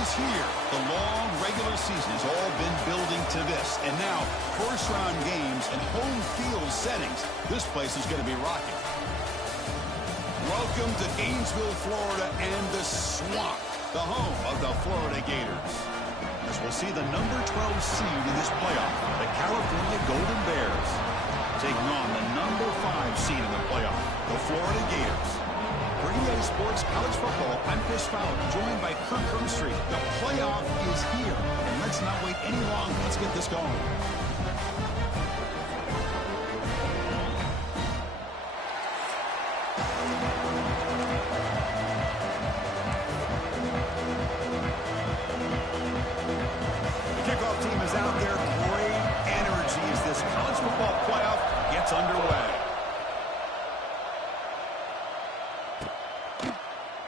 is here. The long regular season has all been building to this. And now, first-round games and home field settings. This place is going to be rocking. Welcome to Gainesville, Florida, and the Swamp, the home of the Florida Gators. As we'll see the number 12 seed in this playoff, the California Golden Bears, taking on the number 5 seed in the playoff, the Florida Gators. For EA Sports College Football, I'm Chris Fowler, joined by Kirk Herbstreit. The playoff is here, and let's not wait any longer. Let's get this going. The kickoff team is out there. Great energy as this college football playoff gets underway.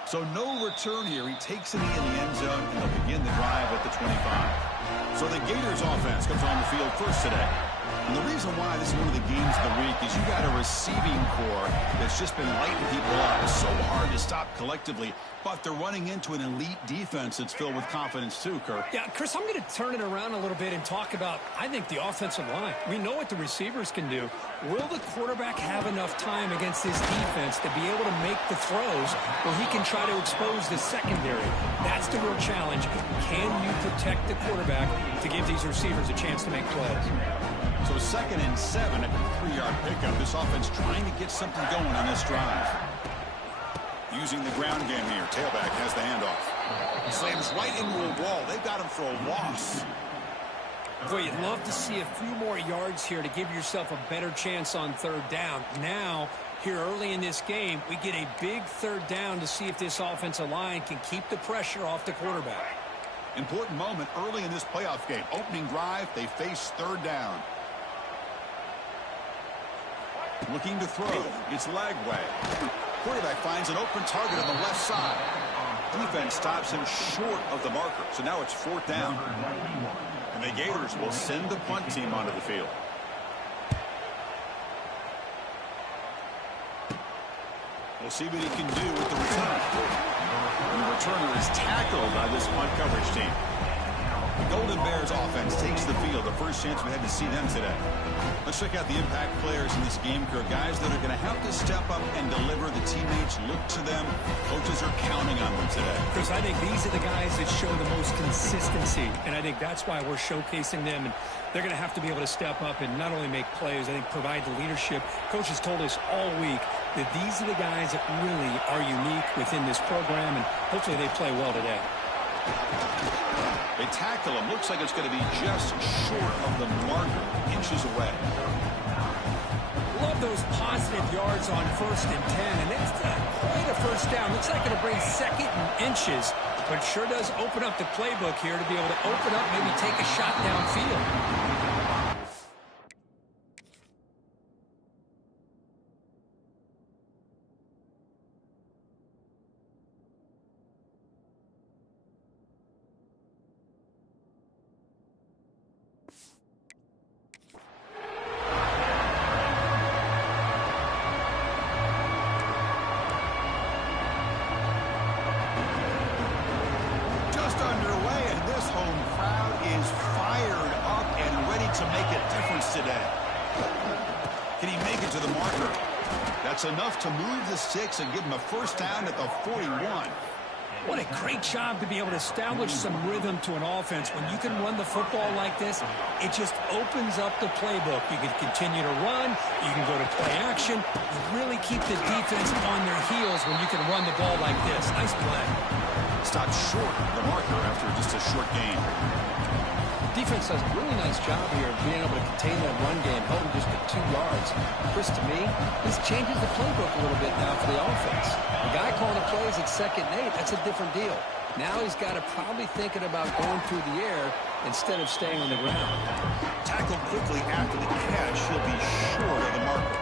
So no return here. He takes it in the end zone, and they'll begin the drive at the 25. So the Gators offense comes on the field first today. And the reason why this is one of the games of the week is you got a receiving core that's just been lighting people up. It's so hard to stop collectively, but they're running into an elite defense that's filled with confidence too, Kirk. Yeah, Chris, I'm going to turn it around a little bit and talk about, I think, the offensive line. We know what the receivers can do. Will the quarterback have enough time against this defense to be able to make the throws where he can try to expose the secondary? That's the real challenge. Can you protect the quarterback to give these receivers a chance to make plays? So 2nd and 7 at the 3-yard pickup. This offense trying to get something going on this drive. Using the ground game here. Tailback has the handoff. Slams right into a wall. They've got him for a loss. Boy, you'd love to see a few more yards here to give yourself a better chance on 3rd down. Now, here early in this game, we get a big 3rd down to see if this offensive line can keep the pressure off the quarterback. Important moment early in this playoff game. Opening drive, they face 3rd down. Looking to throw. It's Lagway. Quarterback finds an open target on the left side. Defense stops him short of the marker. So now it's 4th down. And the Gators will send the punt team onto the field. We'll see what he can do with the return. And the returner is tackled by this punt coverage team. The Golden Bears offense takes the field. The first chance we had to see them today. Let's check out the impact players in this game, Kirk. Guys that are going to have to step up and deliver. The teammates look to them. Coaches are counting on them today. Chris, I think these are the guys that show the most consistency, and I think that's why we're showcasing them. And they're going to have to be able to step up and not only make plays, I think provide the leadership. Coaches told us all week that these are the guys that really are unique within this program, and hopefully they play well today. They tackle him. Looks like it's going to be just short of the marker, inches away. Love those positive yards on 1st and 10, and it's not quite a 1st down. Looks like it'll bring 2nd and inches, but sure does open up the playbook here to be able to open up, maybe take a shot downfield. Today. Can he make it to the marker? That's enough to move the sticks and give him a 1st down at the 41. What a great job to be able to establish some rhythm to an offense. When you can run the football like this, it just opens up the playbook. You can continue to run. You can go to play action. You really keep the defense on their heels when you can run the ball like this. Nice play. Stopped short of the marker after just a short gain. Defense does a really nice job here of being able to contain that run game, held just at 2 yards. Chris, to me, this changes the playbook a little bit now for the offense. The guy calling the plays at 2nd and 8, that's a different deal. Now he's got to probably thinking about going through the air instead of staying on the ground. Tackled quickly after the catch, he'll be short of the marker.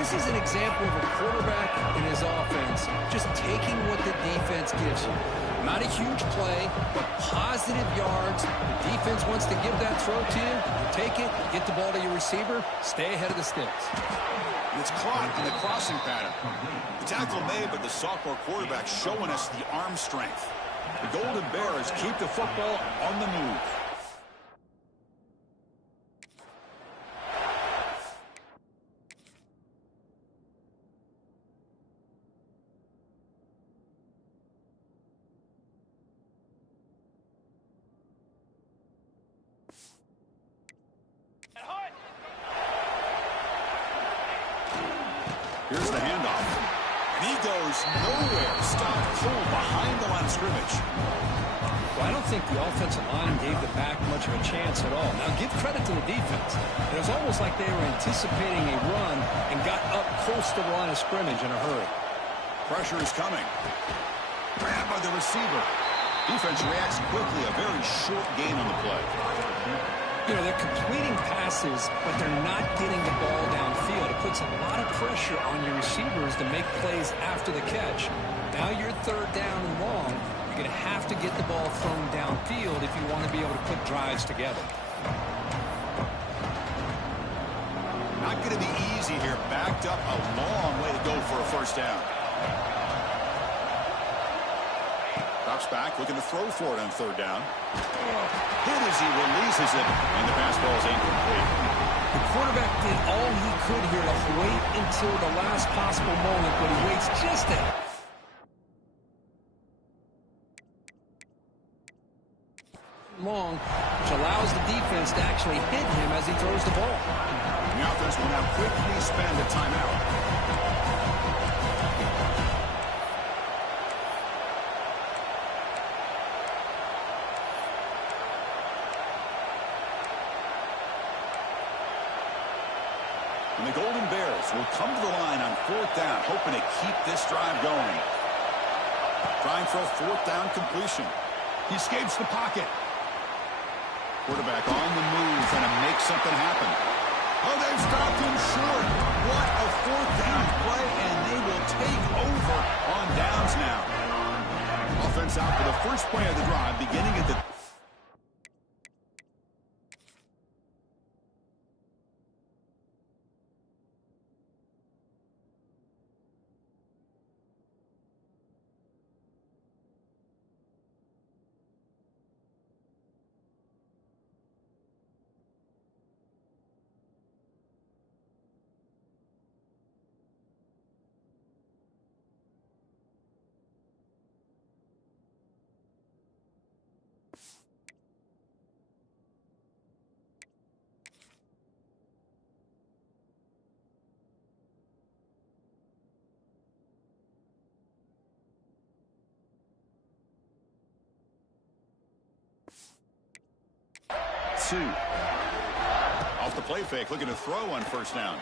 This is an example of a quarterback in his offense just taking what the defense gives him. Not a huge play, but positive yards. The defense wants to give that throw to you. You take it, get the ball to your receiver, stay ahead of the sticks. And it's caught in the crossing pattern. The tackle made, but the sophomore quarterback showing us the arm strength. The Golden Bears keep the football on the move. Here's the handoff. And he goes nowhere. Stopped cold behind the line of scrimmage. Well, I don't think the offensive line gave the back much of a chance at all. Now, give credit to the defense. It was almost like they were anticipating a run and got up close to the line of scrimmage in a hurry. Pressure is coming. Grabbed by the receiver. Defense reacts quickly. A very short gain on the play. You know, they're completing passes, but they're not getting the ball downfield. It puts a lot of pressure on your receivers to make plays after the catch. Now you're third down and long. You're going to have to get the ball thrown downfield if you want to be able to put drives together. Not going to be easy here. Backed up a long way to go for a first down. Drops back, looking to throw for it on third down. Hit as he releases it, and the pass ball is incomplete. The quarterback did all he could here to wait until the last possible moment, but he waits just a long, which allows the defense to actually hit him as he throws the ball. The offense will now quickly spend a timeout. And the Golden Bears will come to the line on fourth down, hoping to keep this drive going. Trying for a fourth down completion. He escapes the pocket. Quarterback on the move, trying to make something happen. Oh, they've stopped him short. What a fourth down play, and they will take over on downs now. Offense out for the first play of the drive, beginning at the... Off the play fake, looking to throw on first down.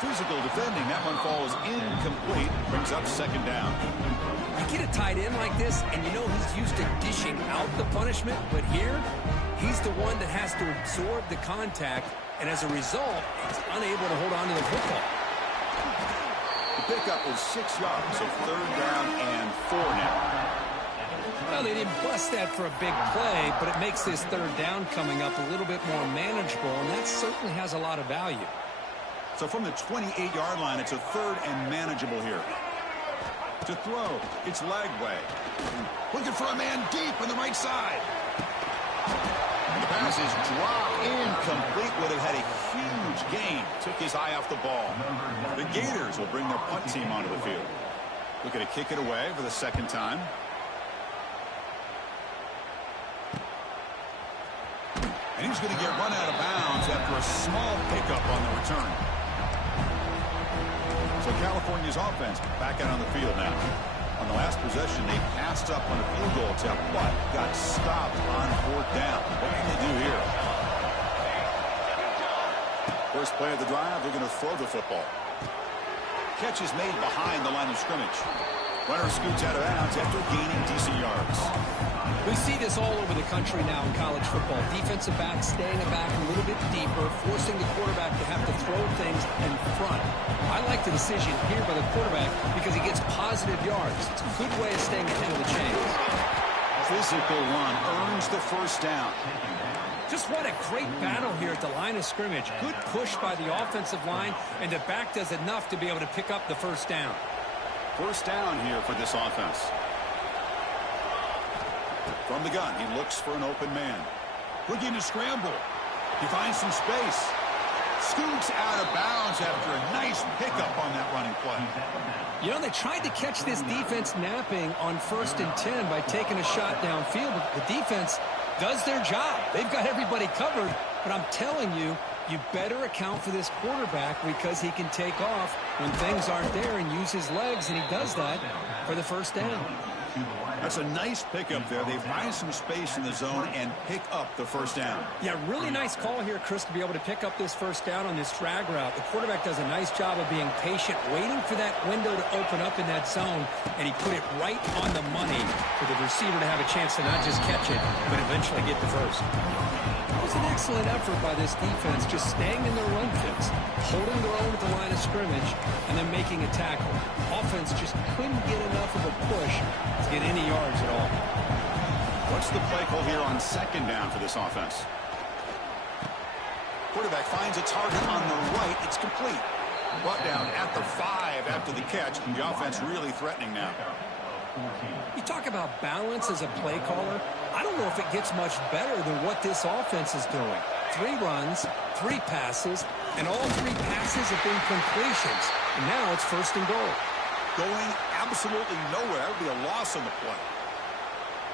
Physical defending, that one falls incomplete, brings up second down. You get a tight end like this, and you know he's used to dishing out the punishment, but here, he's the one that has to absorb the contact, and as a result, he's unable to hold on to the football. The pickup is 6 yards, so third down and 4 now. Well, they didn't bust that for a big play, but it makes this third down coming up a little bit more manageable, and that certainly has a lot of value. So from the 28-yard line, it's a third and manageable here. To throw, it's Lagway. Looking for a man deep on the right side. The pass is dropped incomplete. Would have had a huge gain. Took his eye off the ball. The Gators will bring their punt team onto the field. Looking to kick it away for the second time. And he's going to get run out of bounds after a small pickup on the return. So California's offense back out on the field now. On the last possession, they passed up on a field goal attempt, but got stopped on fourth down. What can they do here? First play of the drive, they're going to throw the football. Catch is made behind the line of scrimmage. Runner scoots out of bounds after gaining decent yards. We see this all over the country now in college football. Defensive backs staying back a little bit deeper, forcing the quarterback to have to throw things in front. I like the decision here by the quarterback because he gets positive yards. It's a good way of staying ahead of the chains. Physical run earns the first down. Just what a great battle here at the line of scrimmage. Good push by the offensive line, and the back does enough to be able to pick up the first down. First down here for this offense. From the gun, he looks for an open man. Looking to scramble. He finds some space. Scoots out of bounds after a nice pickup on that running play. You know, they tried to catch this defense napping on 1st and 10 by taking a shot downfield. But the defense does their job. They've got everybody covered. But I'm telling you, you better account for this quarterback because he can take off when things aren't there and use his legs, and he does that for the first down. That's a nice pickup there. They find some space in the zone and pick up the first down. Yeah, really nice call here, Chris, to be able to pick up this first down on this drag route. The quarterback does a nice job of being patient, waiting for that window to open up in that zone, and he put it right on the money for the receiver to have a chance to not just catch it, but eventually get the first. That was an excellent effort by this defense, just staying in their run fits, holding their own at the line of scrimmage, and then making a tackle. Offense just couldn't get enough of a push to get any yards at all. What's the play call here on 2nd down for this offense? Quarterback finds a target on the right. It's complete. Brought down at the 5 after the catch. The offense really threatening now. You talk about balance as a play caller. I don't know if it gets much better than what this offense is doing. 3 runs, 3 passes, and all 3 passes have been completions. And now it's 1st and goal. Going absolutely nowhere. That would be a loss on the play.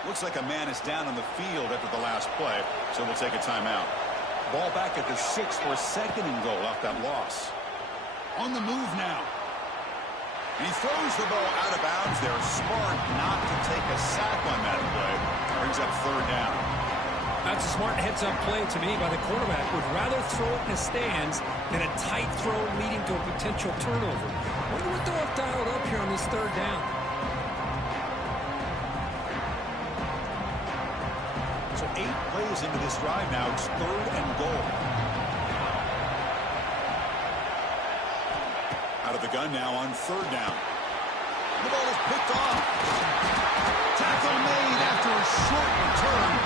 Looks like a man is down on the field after the last play, so we'll take a timeout. Ball back at the 6 for 2nd and goal off that loss. On the move now. And he throws the ball out of bounds there. Smart not to take a sack on that play. Brings up 3rd down. That's a smart heads-up play to me by the quarterback. Would rather throw it in the stands than a tight throw leading to a potential turnover. Wonder what they'll have dialed up here on this 3rd down. So 8 plays into this drive now. It's 3rd and goal. Out of the gun now on 3rd down. The ball is picked off. Tackle made after a short return.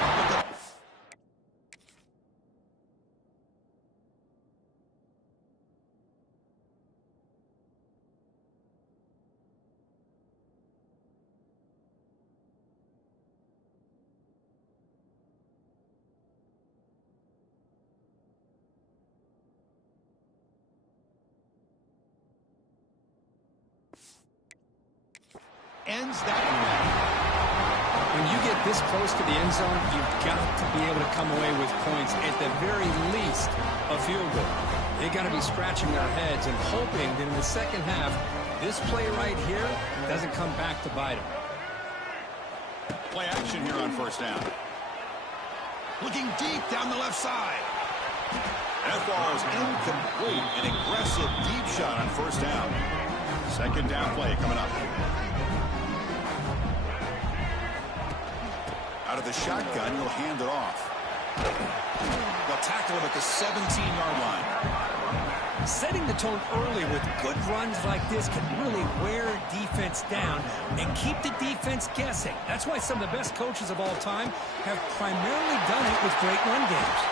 Ends that one. When you get this close to the end zone, you've got to be able to come away with points, at the very least a field goal. They got to be scratching their heads and hoping that in the 2nd half, this play right here doesn't come back to bite them. Play action here on 1st down. Looking deep down the left side. That ball is incomplete. An aggressive deep shot on 1st down. 2nd down play coming up. Out of the shotgun, he'll hand it off. They'll tackle him at the 17-yard line. Setting the tone early with good runs like this can really wear defense down and keep the defense guessing. That's why some of the best coaches of all time have primarily done it with great run games.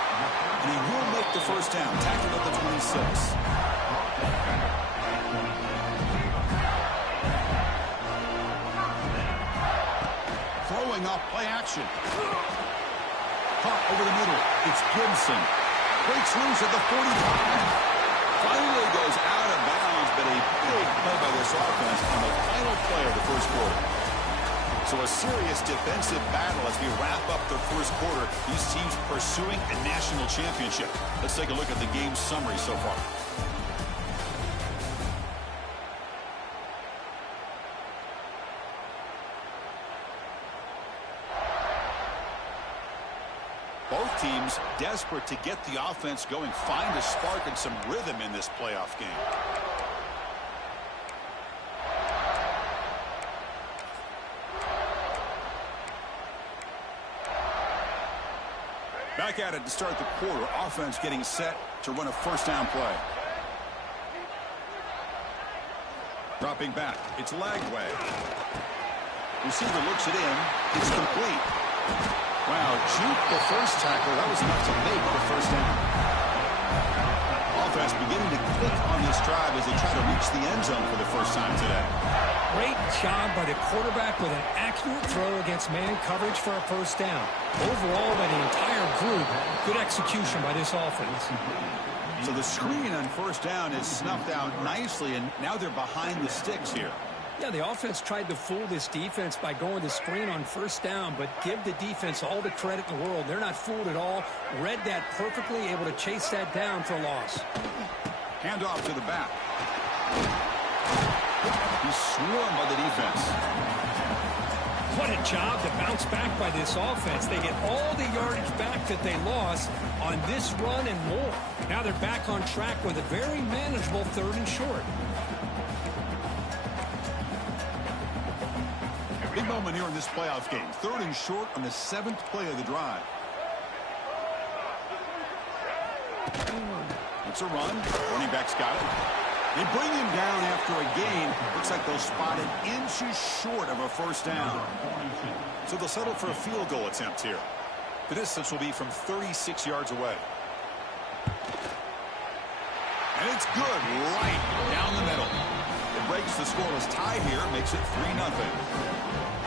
And he will make the 1st down, tackled at the 26. Off play action. Caught over the middle. It's Gibson. Breaks loose at the 45. Finally goes out of bounds, but a big play by this offense on the final play of the 1st quarter. So a serious defensive battle as we wrap up the 1st quarter. These teams pursuing a national championship. Let's take a look at the game summary so far. Both teams desperate to get the offense going, find a spark and some rhythm in this playoff game. Back at it to start the quarter. Offense getting set to run a 1st down play. Dropping back. It's Lagway. Receiver looks it in. It's complete. Wow, juke the first tackle. That was enough to make the 1st down. Offense beginning to click on this drive as they try to reach the end zone for the first time today. Great job by the quarterback with an accurate throw against man coverage for a first down. Overall, by the entire group, good execution by this offense. So the screen on first down is snuffed out nicely, and now they're behind the sticks here. Yeah, the offense tried to fool this defense by going to screen on first down, but give the defense all the credit in the world. They're not fooled at all. Read that perfectly, able to chase that down for a loss. Handoff to the back. He's swarmed by the defense. What a job to bounce back by this offense. They get all the yardage back that they lost on this run and more. Now they're back on track with a very manageable 3rd and short. Big moment here in this playoff game. 3rd and short on the 7th play of the drive. It's a run. Running back's got it. They bring him down after a gain. Looks like they'll spot it inches short of a first down. So they'll settle for a field goal attempt here. The distance will be from 36 yards away. And it's good right down the middle. It breaks the scoreless tie here, makes it 3-0.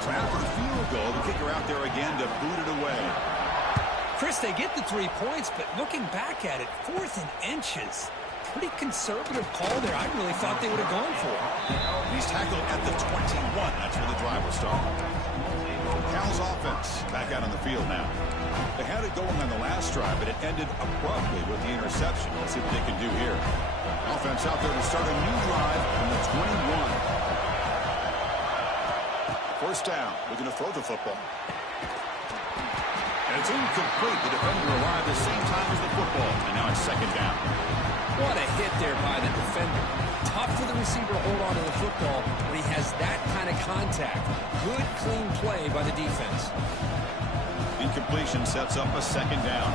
So after the field goal, the kicker out there again to boot it away. Chris, they get the 3 points, but looking back at it, 4th and inches. Pretty conservative call there. I really thought they would have gone for it. He's tackled at the 21. That's where the drive will start. Cal's offense back out on the field now. They had it going on the last drive, but it ended abruptly with the interception. Let's see what they can do here. Offense out there to start a new drive from the 21. First down. Looking to throw the football. And it's incomplete. The defender arrived at the same time as the football. And now it's 2nd down. What a hit there by the defender. Tough for the receiver to hold on to the football when he has that kind of contact. Good, clean play by the defense. Incompletion sets up a 2nd down.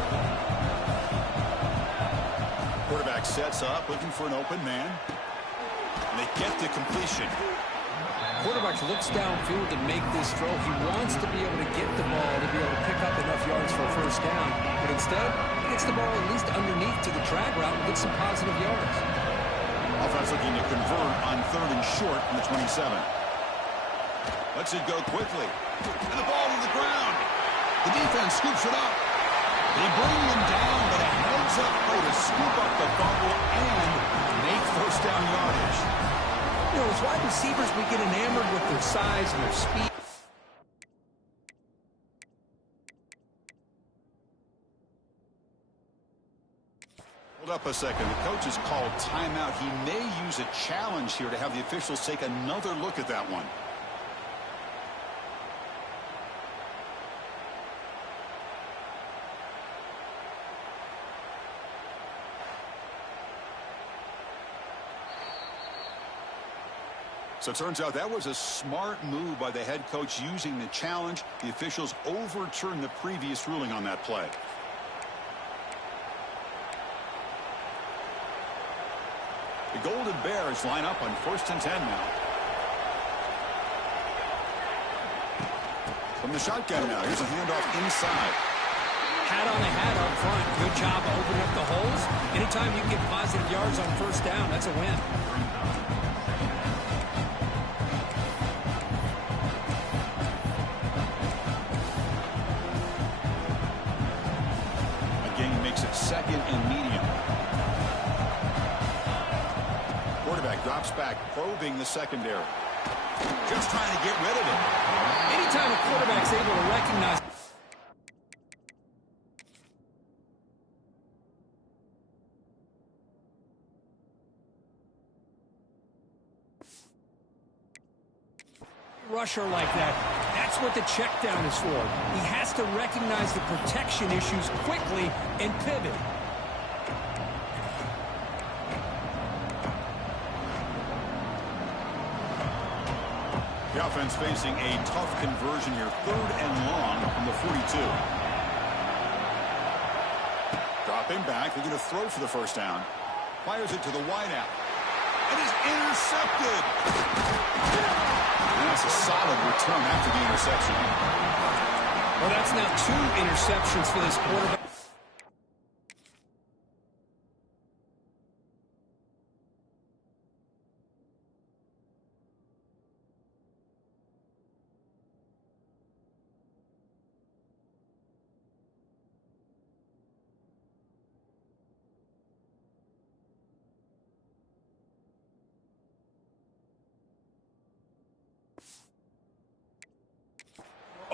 Quarterback sets up, looking for an open man. And they get the completion. Quarterback looks downfield to make this throw. He wants to be able to get the ball to be able to pick up enough yards for a first down. But instead, he gets the ball at least underneath to the drag route and gets some positive yards. Offense looking to convert on 3rd and short from the 27. Lets it go quickly. And the ball to the ground. The defense scoops it up. They bring him down, but a heads-up play to scoop up the fumble and make first down yardage. You know, as wide receivers, we get enamored with their size and their speed. Hold up a second. The coach has called timeout. He may use a challenge here to have the officials take another look at that one. So it turns out that was a smart move by the head coach using the challenge. The officials overturned the previous ruling on that play. The Golden Bears line up on 1st and 10 now. From the shotgun now, here's a handoff inside. Hat on a hat up front. Good job of opening up the holes. Anytime you can get positive yards on first down, that's a win. Again, makes it 2nd and medium. Quarterback drops back, probing the secondary. Just trying to get rid of it. Anytime a quarterback's able to recognize rusher like that, that's what the check down is for. He has to recognize the protection issues quickly and pivot. The offense facing a tough conversion here. 3rd and long from the 42. Dropping back. They're going to throw for the first down. Fires it to the wideout. And is intercepted. And that's a solid return after the interception. Well, that's now 2 interceptions for this quarterback.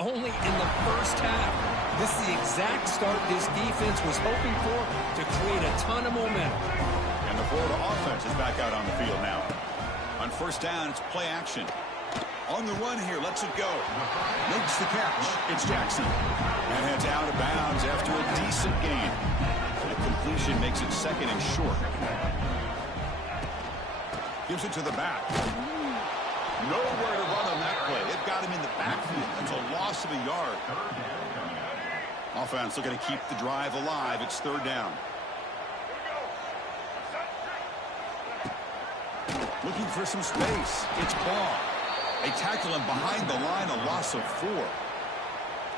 only in the first half. This is the exact start this defense was hoping for to create a ton of momentum. And the Florida offense is back out on the field now. On first down, it's play action. On the run here, lets it go. Makes the catch. It's Jackson. And heads out of bounds after a decent gain. The completion makes it second and short. Gives it to the back. Nowhere to run on that play. It got him in the backfield. That's a loss of a yard. Offense looking to keep the drive alive. It's third down. Looking for some space. It's Ball. They tackle him behind the line, a loss of 4.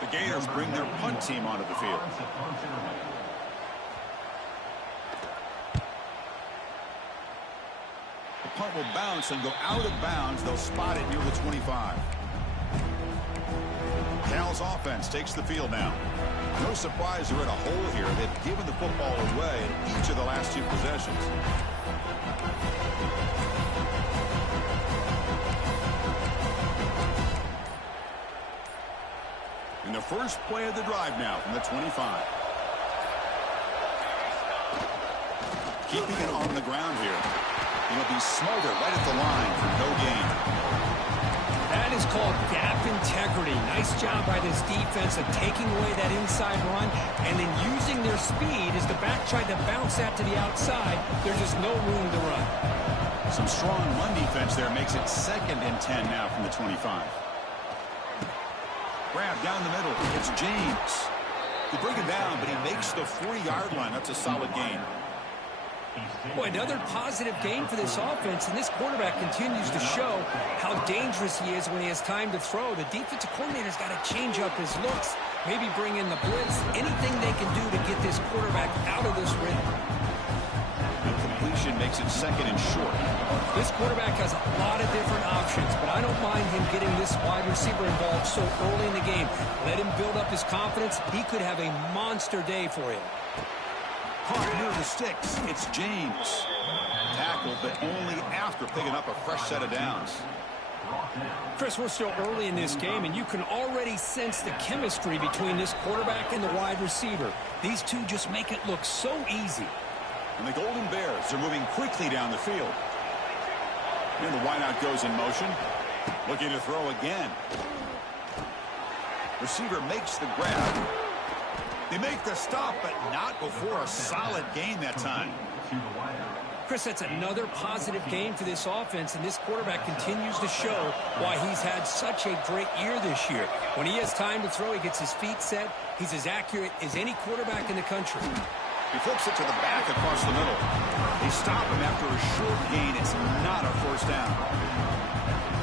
The Gators bring their punt team onto the field. The punt will bounce and go out of bounds. They'll spot it near the 25. Cal's offense takes the field now. No surprise they're in a hole here. They've given the football away in each of the last 2 possessions. In the first play of the drive now from the 25. Keeping it on the ground here. He'll be smothered right at the line for no gain. That is called gap integrity. Nice job by this defense of taking away that inside run and then using their speed as the back tried to bounce that to the outside. There's just no room to run. Some strong run defense there makes it second and 10 now from the 25. Grab down the middle. It's James. They bring him down, but he makes the 40-yard line. That's a solid gain. Boy, another positive gain for this offense, and this quarterback continues to show how dangerous he is when he has time to throw. The defensive coordinator's got to change up his looks, maybe bring in the blitz, anything they can do to get this quarterback out of this rhythm. The completion makes it second and short. This quarterback has a lot of different options, but I don't mind him getting this wide receiver involved so early in the game. Let him build up his confidence. He could have a monster day for you. Caught near the sticks. It's James. Tackled, but only after picking up a fresh set of downs. Chris, we're still early in this game, and you can already sense the chemistry between this quarterback and the wide receiver. These two just make it look so easy. And the Golden Bears are moving quickly down the field. And the wideout goes in motion. Looking to throw again. Receiver makes the grab. They make the stop, but not before a solid gain that time. Chris, that's another positive gain for this offense, and this quarterback continues to show why he's had such a great year this year. When he has time to throw, he gets his feet set. He's as accurate as any quarterback in the country. He flips it to the back across the middle. They stop him after a short gain. It's not a first down.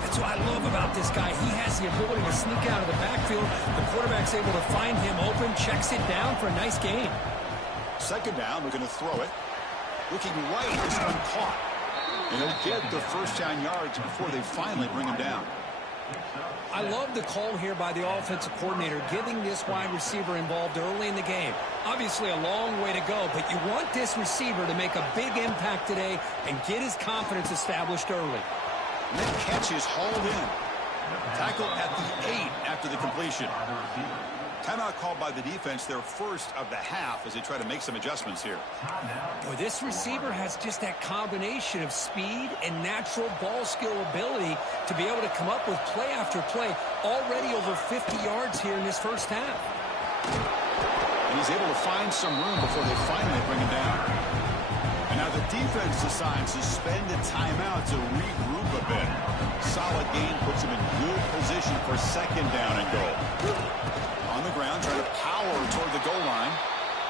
That's what I love about this guy. He has the ability to sneak out of the backfield. The quarterback's able to find him open, checks it down for a nice gain. Second down, we're going to throw it. Looking right, this one caught. And he'll get the first down yards before they finally bring him down. I love the call here by the offensive coordinator, getting this wide receiver involved early in the game. Obviously a long way to go, but you want this receiver to make a big impact today and get his confidence established early. And that catch is hauled in. Tackle at the 8 after the completion. Timeout called by the defense, their first of the half, as they try to make some adjustments here. Boy, this receiver has just that combination of speed and natural ball skill ability to be able to come up with play after play, already over 50 yards here in this first half. And he's able to find some room before they finally bring him down. And now the defense decides to spend a timeout to regroup a bit. Solid gain puts him in good position for second down and goal. On the ground, trying to power toward the goal line.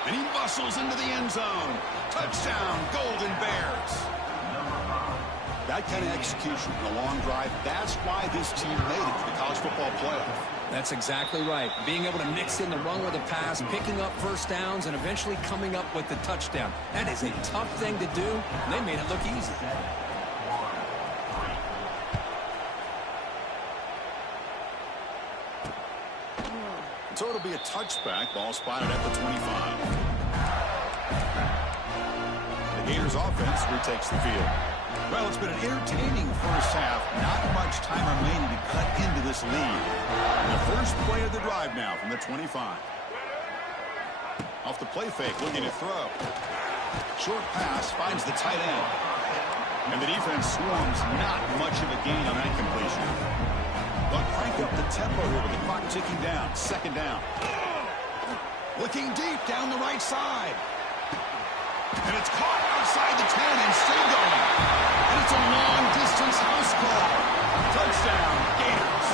And he muscles into the end zone. Touchdown, Golden Bears. That kind of execution in a long drive, that's why this team made it to the college football playoff. That's exactly right. Being able to mix in the run with the pass, picking up first downs, and eventually coming up with the touchdown. That is a tough thing to do, and they made it look easy. So it'll be a touchback. Ball spotted at the 25. The Gators offense retakes the field. Well, it's been an entertaining first half. Not much time remaining to cut into this lead. The first play of the drive now from the 25. Off the play fake, looking to throw. Short pass finds the tight end. And the defense swarms. Not much of a gain on that completion. They'll crank up the tempo here with the clock ticking down. Second down. Looking deep down the right side. And it's caught outside the 10 and still going. And it's a long-distance house call. Touchdown, Gators.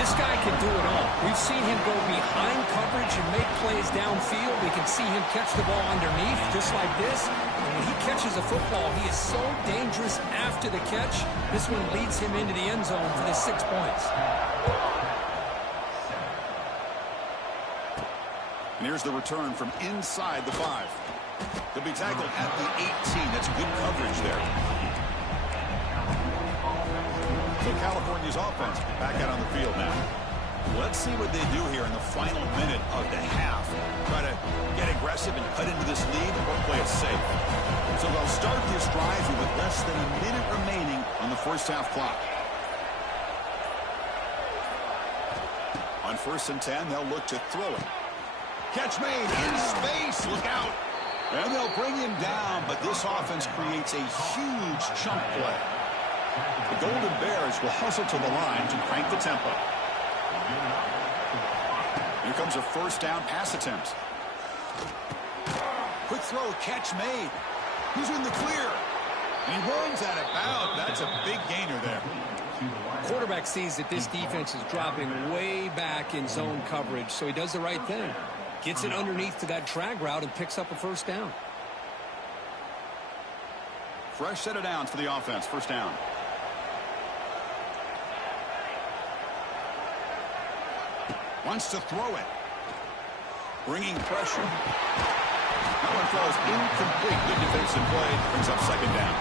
This guy can do it all. We've seen him go behind coverage and make plays downfield. We can see him catch the ball underneath just like this. And when he catches a football, he is so dangerous after the catch. This one leads him into the end zone for the 6 points. And here's the return from inside the 5. He'll be tackled at the 18. That's good coverage there. So California's offense back out on the field now. Let's see what they do here in the final minute of the half. Try to get aggressive and cut into this lead or play it safe. So they'll start this drive with less than a minute remaining on the first half clock. On 1st and 10, they'll look to throw it. Catch made in space. Look out. And they'll bring him down, but this offense creates a huge chunk play. The Golden Bears will hustle to the line to crank the tempo. Here comes a first down pass attempt. Quick throw, catch made. Who's in the clear? And he runs out of bounds. That's a big gainer there. Quarterback sees that this defense is dropping way back in zone coverage, so he does the right thing. Gets it underneath to that drag route and picks up a first down. Fresh set of downs for the offense. First down. Wants to throw it. Bringing pressure. That one throws incomplete. Good defensive play. Brings up second down.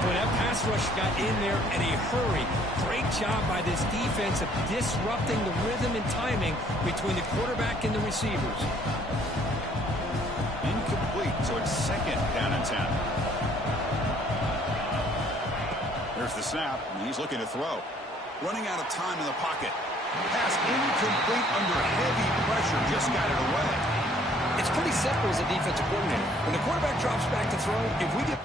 When that pass rush got in there in a hurry, great job by this defense of disrupting the rhythm and timing between the quarterback and the receivers. Incomplete, so it's second down and 10. There's the snap, and he's looking to throw. Running out of time in the pocket. Pass incomplete under heavy pressure, just got it away. It's pretty simple as a defensive coordinator. When the quarterback drops back to throw, if we get...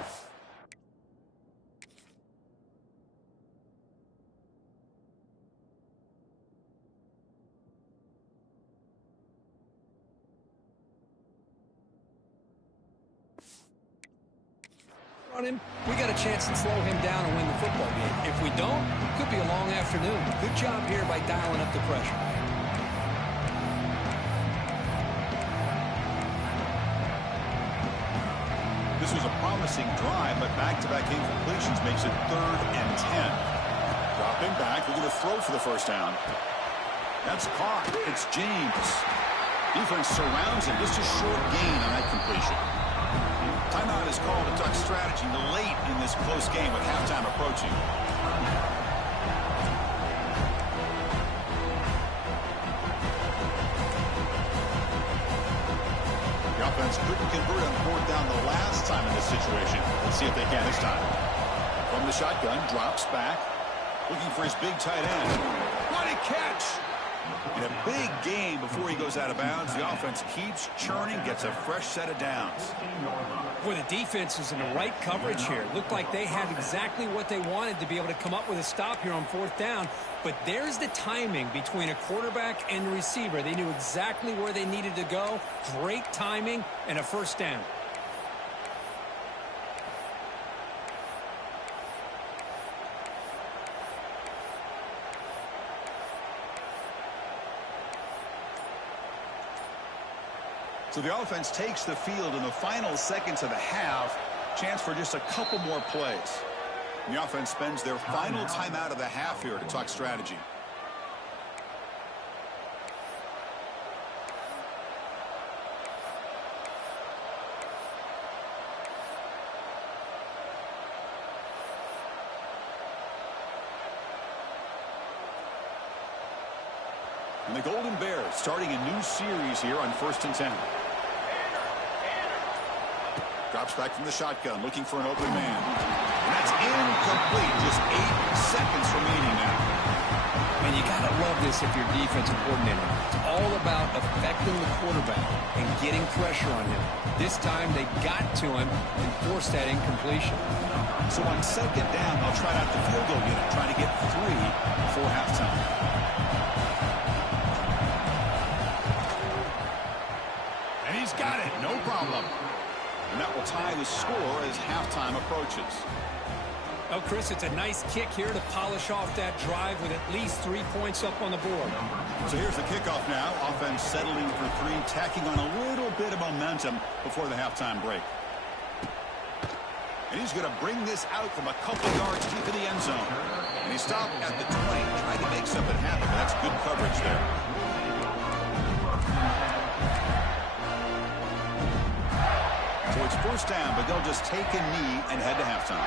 on him, we got a chance to slow him down and win the football game. If we don't, it could be a long afternoon. Good job here by dialing up the pressure. This was a promising drive, but back-to-back incompletions makes it 3rd and 10. Dropping back, looking to throw for the first down. That's caught. It's James. Defense surrounds him. Just a short gain on that completion. Timeout is called to Duck strategy late in this close game with halftime approaching. The offense couldn't convert on 4th down the last time in this situation. Let's see if they can this time. From the shotgun, drops back. Looking for his big tight end. What a catch! In a big game before he goes out of bounds, the offense keeps churning, gets a fresh set of downs. Boy, the defense is in the right coverage here. Looked like they had exactly what they wanted to be able to come up with a stop here on 4th down. But there's the timing between a quarterback and the receiver. They knew exactly where they needed to go. Great timing and a first down. So the offense takes the field in the final seconds of the half. Chance for just a couple more plays. The offense spends their final timeout of the half here to talk strategy. And the Golden Bears starting a new series here on 1st and 10. Drops back from the shotgun, looking for an open man. And that's incomplete. Just 8 seconds remaining now. And you got to love this if you're defensive coordinator. It's all about affecting the quarterback and getting pressure on him. This time they got to him and forced that incompletion. So on second down, they'll try out the field goal unit, trying to get 3 before halftime. And he's got it, no problem. And that will tie the score as halftime approaches. Oh, Chris, it's a nice kick here to polish off that drive with at least 3 points up on the board. So here's the kickoff now. Offense settling for 3, tacking on a little bit of momentum before the halftime break. And he's going to bring this out from a couple yards deep in the end zone. And he stopped at the 20, trying to make something happen, but that's good coverage there. So it's first down, but they'll just take a knee and head to halftime.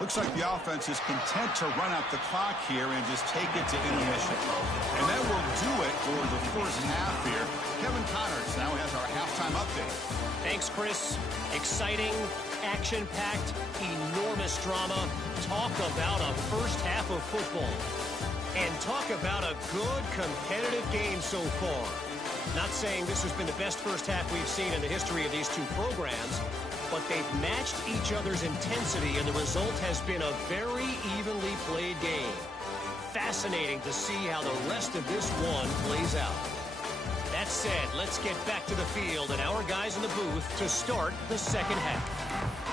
Looks like the offense is content to run out the clock here and just take it to intermission. And that will do it for the first half here. Kevin Connors now has our halftime update. Thanks, Chris. Exciting, action-packed, enormous drama. Talk about a first half of football. And talk about a good, competitive game so far. Not saying this has been the best first half we've seen in the history of these two programs, but they've matched each other's intensity, and the result has been a very evenly played game. Fascinating to see how the rest of this one plays out. That said, let's get back to the field and our guys in the booth to start the second half.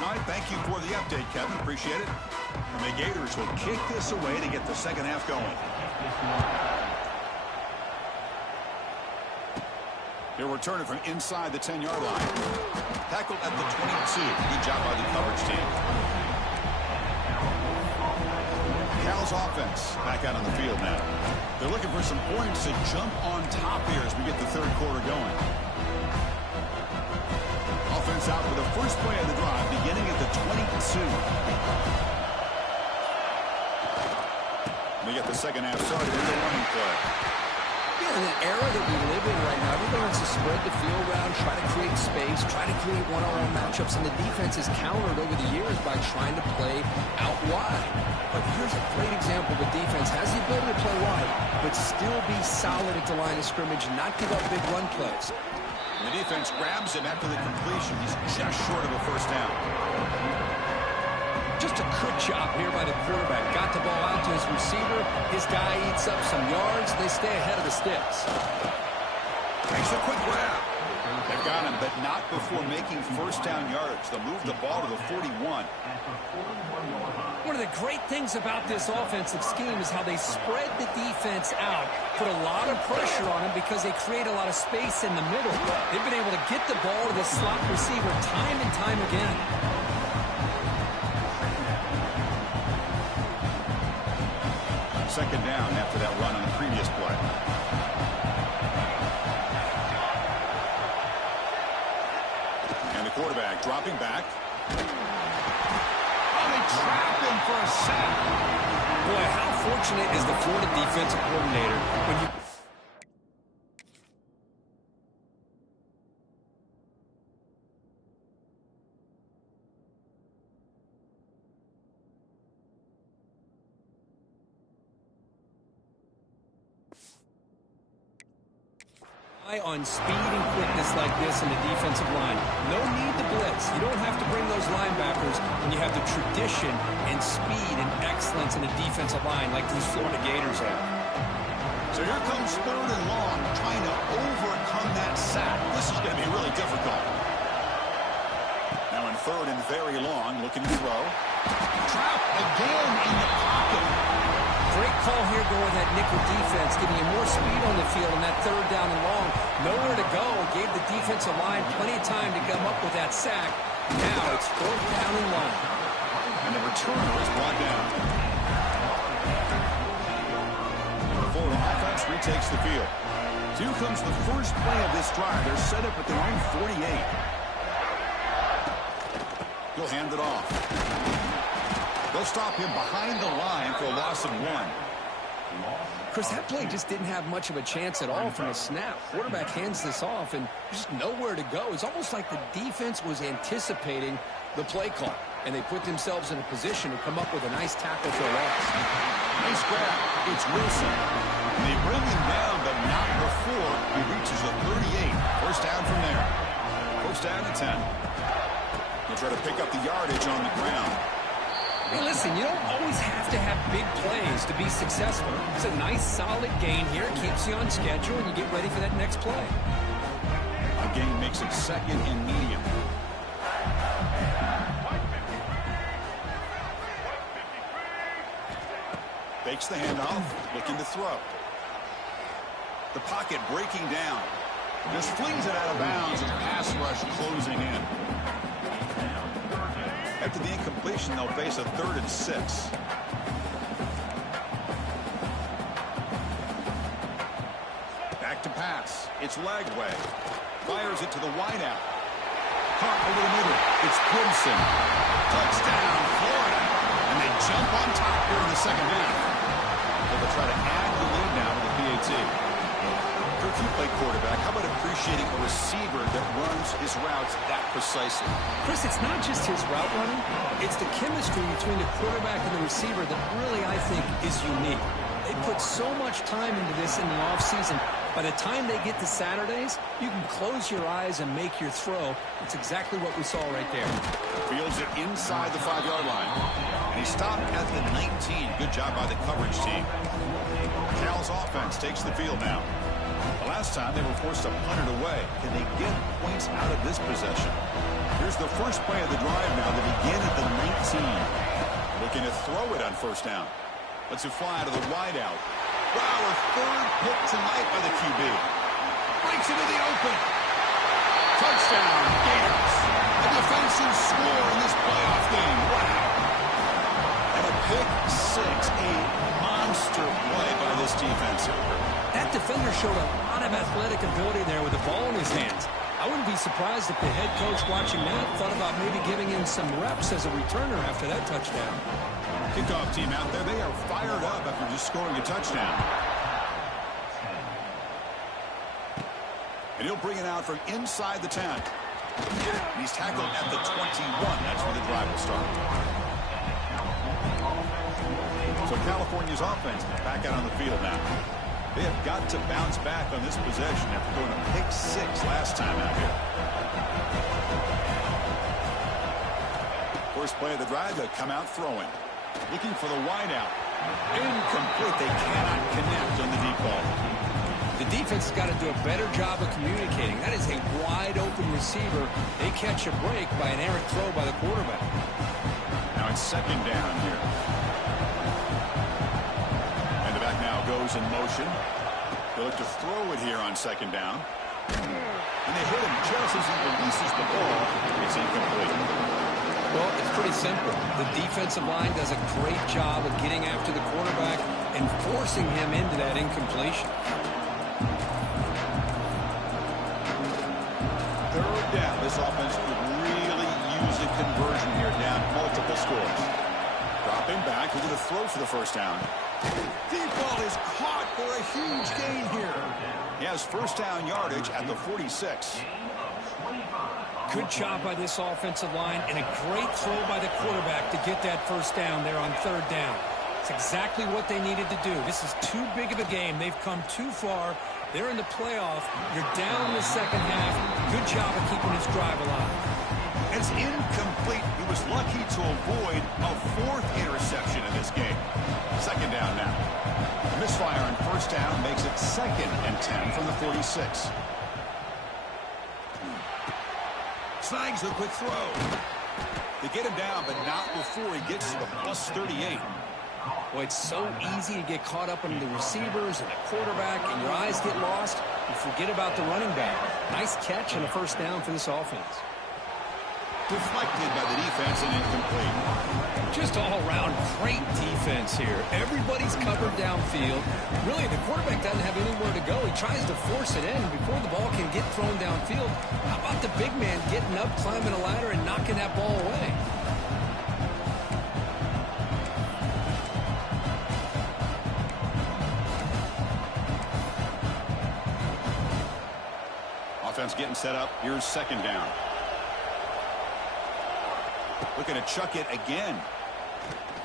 All right, thank you for the update, Kevin. Appreciate it. And the Gators will kick this away to get the second half going. He'll return it from inside the 10-yard line. Tackled at the 22. Good job by the coverage team. Cal's offense back out on the field now. They're looking for some points to jump on top here as we get the third quarter going. Offense out for the first play of the drive, beginning at the 22. We get the second half started with the running play. In an era that we live in right now, everybody wants to spread the field around, try to create space, try to create one-on-one matchups, and the defense has countered over the years by trying to play out wide. But here's a great example of a defense has the ability to play wide, but still be solid at the line of scrimmage and not give up big run plays. And the defense grabs him after the completion. He's just short of a first down. Just a good job here by the quarterback. Got the ball out to his receiver. His guy eats up some yards. They stay ahead of the sticks. Makes a quick grab. They've got him, but not before making first down yardage. They'll move the ball to the 41. One of the great things about this offensive scheme is how they spread the defense out, put a lot of pressure on him because they create a lot of space in the middle. They've been able to get the ball to the slot receiver time and time again. Second down after that run on the previous play. And the quarterback dropping back. Oh, they trapped him for a sack. Boy, how fortunate is the Florida defensive coordinator when you... on speed and quickness like this in the defensive line. No need to blitz. You don't have to bring those linebackers when you have the tradition and speed and excellence in the defensive line like these Florida Gators have. So here comes third and long, trying to overcome that sack. This is going to be really difficult. Now in third and very long, looking to throw. Trapped again in the pocket. Great call here going with that nickel defense, giving you more speed on the field on that third down and long. Nowhere to go. Gave the defensive line plenty of time to come up with that sack. Now it's fourth down and long. And the returner is brought down. The Florida offense retakes the field. Here comes the first play of this drive. They're set up at their own 48. He'll hand it off. They'll stop him behind the line for a loss of 1. Chris, that play just didn't have much of a chance at all from the snap. Quarterback hands this off, and there's just nowhere to go. It's almost like the defense was anticipating the play call, and they put themselves in a position to come up with a nice tackle for a loss. Nice grab. It's Wilson. They bring him down, but not before he reaches the 38. First down from there. First down to 10. They'll try to pick up the yardage on the ground. Hey, listen, you don't always have to have big plays to be successful. It's a nice, solid gain here. It keeps you on schedule, and you get ready for that next play. A gain makes it second and medium. Fakes the handoff, looking to throw. The pocket breaking down. Just flings it out of bounds and pass rush closing in. After the incompletion, they'll face a 3rd and 6. Back to pass. It's Lagway. Fires it to the wideout. Caught over the middle. It's Gibson. Touchdown, Florida. And they jump on top here in the second half. They'll try to add the lead now to the PAT. If you play quarterback, how about appreciating a receiver that runs his routes that precisely? Chris, it's not just his route running. It's the chemistry between the quarterback and the receiver that really, I think, is unique. They put so much time into this in the offseason. By the time they get to Saturdays, you can close your eyes and make your throw. It's exactly what we saw right there. Fields it inside the 5-yard line. And he stopped at the 19. Good job by the coverage team. Cal's offense takes the field now. The last time they were forced to punt it away. Can they get points out of this possession? Here's the first play of the drive now to begin at the 19. Looking to throw it on first down. Lets it fly to the wideout. Wow, a 3rd pick tonight by the QB. Breaks into the open. Touchdown, Gators. A defensive score in this playoff game. Wow. And a pick 6. A monster play by this defense. That defender showed a lot of athletic ability there with the ball in his hands. I wouldn't be surprised if the head coach watching that thought about maybe giving him some reps as a returner after that touchdown. Kickoff team out there, they are fired up after just scoring a touchdown. And he'll bring it out from inside the 10. He's tackled at the 21. That's where the drive will start. So California's offense back out on the field now. They have got to bounce back on this possession after going to pick 6 last time out here. First play of the drive, they'll come out throwing. Looking for the wideout. Incomplete. They cannot connect on the deep ball. The defense has got to do a better job of communicating. That is a wide-open receiver. They catch a break by an errant throw by the quarterback. Now it's second down here. And the back now goes in motion. They look to throw it here on second down. And they hit him just as he releases the ball. It's incomplete. Well, it's pretty simple. The defensive line does a great job of getting after the quarterback and forcing him into that incompletion. Third down. This offense could really use a conversion here, down multiple scores. Dropping back. We're going to throw for the first down. Deep ball is caught for a huge gain here. He has first down yardage at the 46. Good job by this offensive line and a great throw by the quarterback to get that first down there on third down. It's exactly what they needed to do. This is too big of a game. They've come too far. They're in the playoff. You're down in the second half. Good job of keeping this drive alive. It's incomplete. He was lucky to avoid a 4th interception in this game. Second down now. A misfire on first down makes it 2nd and 10 from the 46. Snags the quick throw. They get him down, but not before he gets to the plus 38. Boy, it's so easy to get caught up in the receivers and the quarterback, and your eyes get lost. You forget about the running back. Nice catch and a first down for this offense. Deflected by the defense and incomplete. Just all around great defense here. Everybody's covered downfield. Really, the quarterback doesn't have anywhere to go. He tries to force it in before the ball can get thrown downfield. How about the big man getting up, climbing a ladder, and knocking that ball away? Offense getting set up. Here's second down. Looking to chuck it again.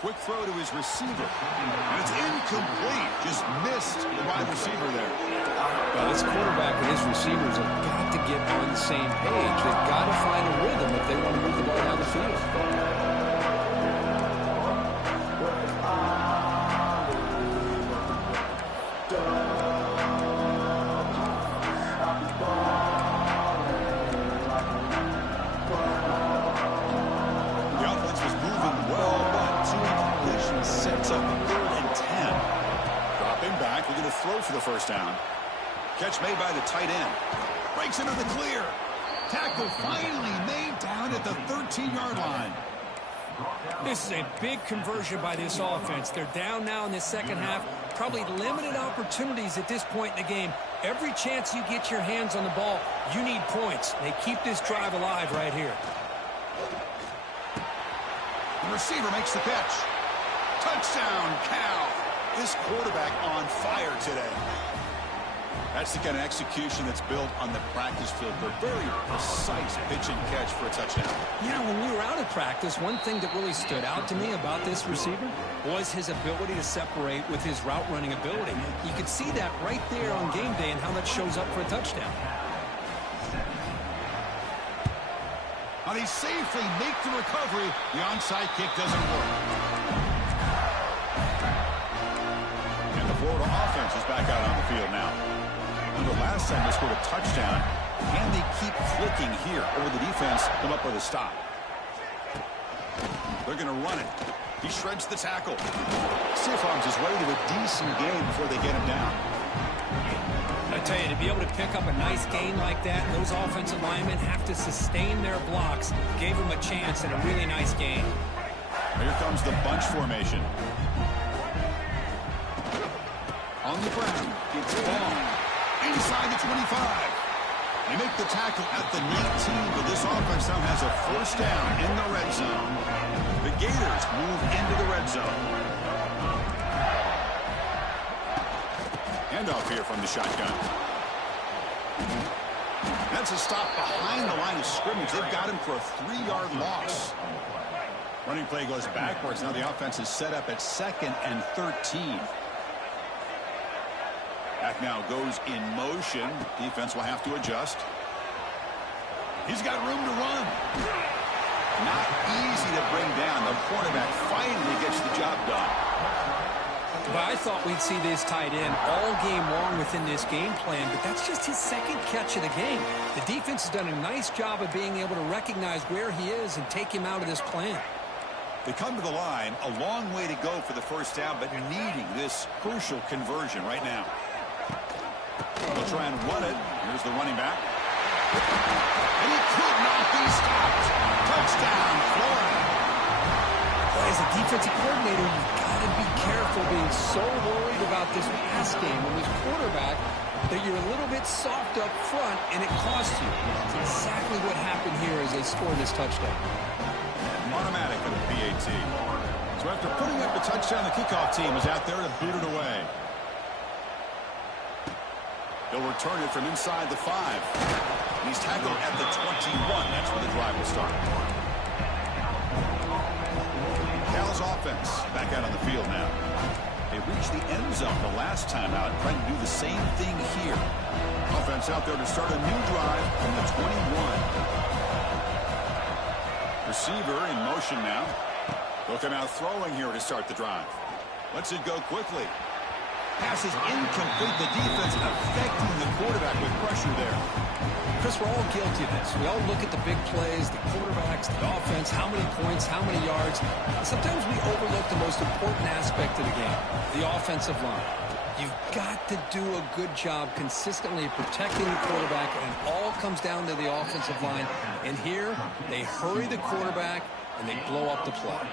Quick throw to his receiver. And it's incomplete. Just missed the wide receiver there. Well, this quarterback and his receivers have got to get on the same page. They've got to find a rhythm if they want to move the ball down the field. Throw for the first down. Catch made by the tight end. Breaks into the clear. Tackle finally made down at the 13-yard line. This is a big conversion by this offense. They're down now in the second half. Probably limited opportunities at this point in the game. Every chance you get your hands on the ball, you need points. They keep this drive alive right here. The receiver makes the catch. Touchdown, Cal. This quarterback on fire today. That's the kind of execution that's built on the practice field. They're very precise pitch and catch for a touchdown. Yeah, when we were out at practice, one thing that really stood out to me about this receiver was his ability to separate with his route running ability. You could see that right there on game day and how that shows up for a touchdown. Now they safely make the recovery. The onside kick doesn't work. Florida offense is back out on the field now. And the last time they scored a touchdown, and they keep clicking here, or the defense come up with a stop. They're going to run it. He shreds the tackle. Stiff-arms his way to a decent game before they get him down. I tell you, to be able to pick up a nice gain like that, those offensive linemen have to sustain their blocks. Gave him a chance at a really nice gain. Here comes the bunch formation. On the ground, it's long. Inside the 25. They make the tackle at the 19, but this offense now has a first down in the red zone. The Gators move into the red zone. Handoff here from the shotgun. That's a stop behind the line of scrimmage. They've got him for a 3-yard loss. Running play goes backwards. Now the offense is set up at 2nd and 13. Back now goes in motion. Defense will have to adjust. He's got room to run. Not easy to bring down. The quarterback finally gets the job done. But I thought we'd see this tight end all game long within this game plan, but that's just his second catch of the game. The defense has done a nice job of being able to recognize where he is and take him out of this plan. They come to the line. A long way to go for the first down, but needing this crucial conversion right now. They'll try and run it. Here's the running back. And he could not be stopped. Touchdown, Florida. As a defensive coordinator, you've got to be careful being so worried about this pass game and this quarterback that you're a little bit soft up front and it costs you. It's exactly what happened here as they scored this touchdown. Automatic in the PAT. So after putting up the touchdown, the kickoff team is out there to boot it away. He'll return it from inside the 5. And he's tackled at the 21. That's where the drive will start. Cal's offense back out on the field now. They reached the end zone the last time out, trying to do the same thing here. Offense out there to start a new drive from the 21. Receiver in motion now. They'll come out throwing here to start the drive. Lets it go quickly. Pass is incomplete. The defense affecting the quarterback with pressure there. Chris, we're all guilty of this. We all look at the big plays, the quarterbacks, the offense, how many points, how many yards. Sometimes we overlook the most important aspect of the game, the offensive line. You've got to do a good job consistently protecting the quarterback, and it all comes down to the offensive line. And here, they hurry the quarterback, and they blow up the play.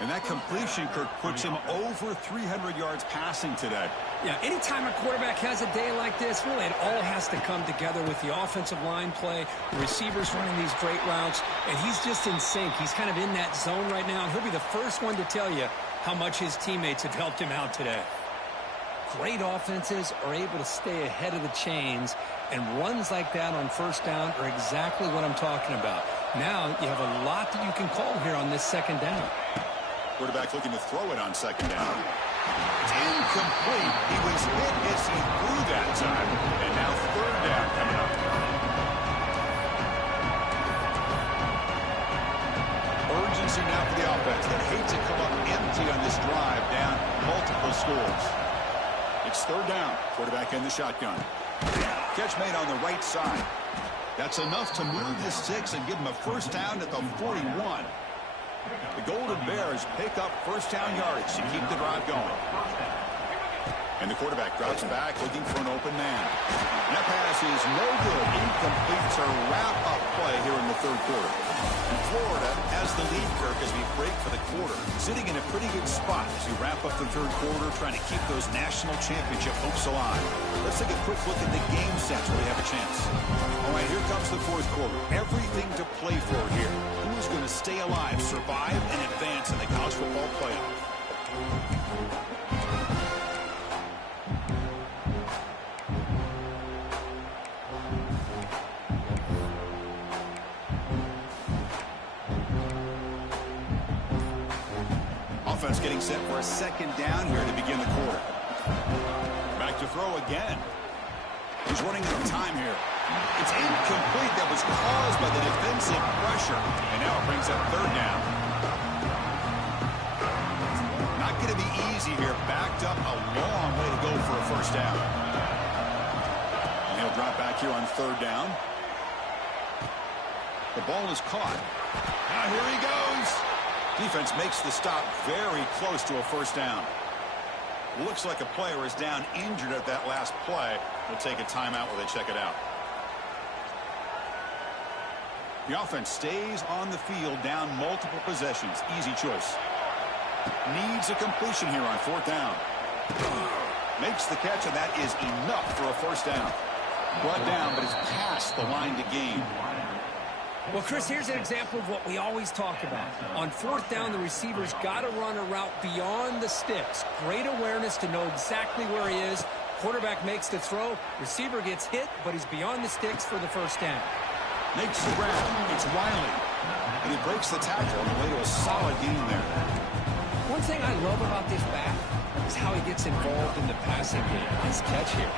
And that completion, Kirk, puts him over 300 yards passing today. Yeah, anytime a quarterback has a day like this, really it all has to come together with the offensive line play, the receivers running these great routes, and he's just in sync. He's kind of in that zone right now, and he'll be the first one to tell you how much his teammates have helped him out today. great offenses are able to stay ahead of the chains, and runs like that on first down are exactly what I'm talking about. Now you have a lot that you can call here on this second down. Quarterback looking to throw it on second down. It's incomplete. He was hit as he threw that time. And now third down coming up. Urgency now for the offense that hate to come up empty on this drive, down multiple scores. It's third down. Quarterback in the shotgun. Catch made on the right side. That's enough to move the sticks and give him a first down at the 41. The Golden Bears pick up first down yardage to keep the drive going. And the quarterback drops back looking for an open man. And that pass is no good. Incomplete to wrap up play here in the third quarter. And Florida has the lead, Kirk, as we break for the quarter. Sitting in a pretty good spot as we wrap up the third quarter, trying to keep those national championship hopes alive. Let's take a quick look at the game stats where we have a chance. All right, here comes the fourth quarter. Everything to play for here. Who's going to stay alive, survive, and advance in the college football playoff? Offense getting set for a second down here to begin the quarter. Back to throw again. He's running out of time here. It's incomplete. That was caused by the defensive pressure. And now it brings up third down. Not going to be easy here. Backed up a long way to go for a first down. And he'll drop back here on third down. The ball is caught. Now here he goes. Defense makes the stop very close to a first down. Looks like a player is down injured at that last play. We'll take a timeout while they check it out. The offense stays on the field down multiple possessions. Easy choice. Needs a completion here on fourth down. Makes the catch, and that is enough for a first down. Brought down, but it's past the line to gain. Well, Chris, here's an example of what we always talk about. On fourth down, the receiver's got to run a route beyond the sticks. Great awareness to know exactly where he is. Quarterback makes the throw. Receiver gets hit, but he's beyond the sticks for the first down. Makes the grab. It's Wiley. And he breaks the tackle on the way to a solid gain there. One thing I love about this back is how he gets involved in the passing game. Nice catch here.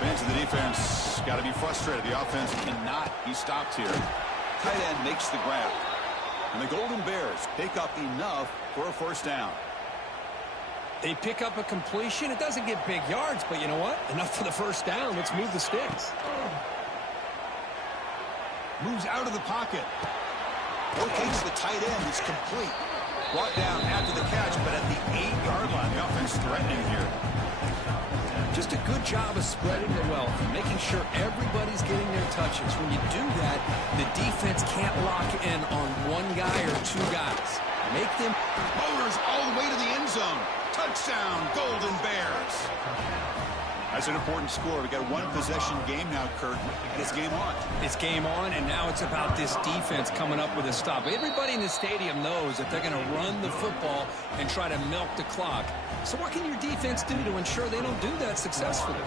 Fans of the defense got to be frustrated. The offense cannot be stopped here. Tight end makes the grab. And the Golden Bears pick up enough for a first down. They pick up a completion. It doesn't get big yards, but you know what? Enough for the first down. Let's move the sticks. Moves out of the pocket. Rotates the tight end. It's complete. Brought down after the catch, but at the 8-yard line, the offense threatening here. Just a good job of spreading the wealth and making sure everybody's getting their touches. When you do that, the defense can't lock in on one guy or two guys. Make them... Motors all the way to the end zone. Touchdown, Golden Bears. That's an important score. We got a one-possession game now, Kurt, and it's game on. It's game on, and now it's about this defense coming up with a stop. Everybody in the stadium knows that they're going to run the football and try to milk the clock. So what can your defense do to ensure they don't do that successfully?